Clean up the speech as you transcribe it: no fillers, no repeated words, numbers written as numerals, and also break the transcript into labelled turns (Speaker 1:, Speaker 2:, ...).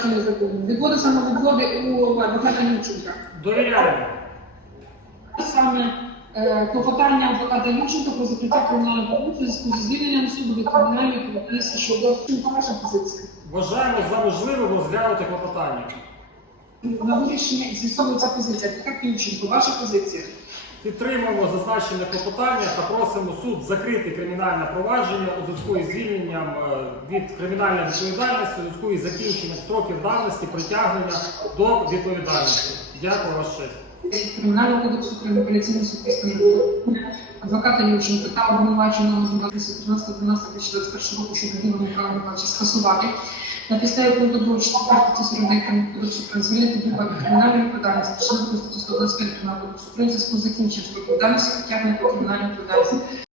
Speaker 1: Відводи самовідводи у адвоката Ющенка.
Speaker 2: Довіряємо.
Speaker 1: Саме клопотання адвоката Ющенка про закриття кримінального провадження у зв'язку зі звільненням суду від кримінальної відповідальності щодо ваша позиція.
Speaker 2: Вважаємо за можливе розглянути клопотання.
Speaker 1: На вирішення з'ясовується позиція. Адвокат Ющенко, ваша позиція.
Speaker 2: Підтримуємо зазначене клопотання та просимо суд закрити кримінальне провадження у зв'язку із звільненням від кримінальної відповідальності, у зв'язку із закінченням строків давності притягнення до відповідальності. Дякую, ваш честь.
Speaker 1: Кримінального кодексу України, апеляційний суд адвоката Ющенка та обвинуваченого 13.12.2021 року щодо Григорія Михайла Михайловича скасувати на підставі пункту 2 статті 49 Кримінального кодексу України звільнити від кримінальної відповідальності, чинної статті 125 Кримінального кодексу України в зв'язку з закінченням строків давності притягнення до кримінальної відповідальності.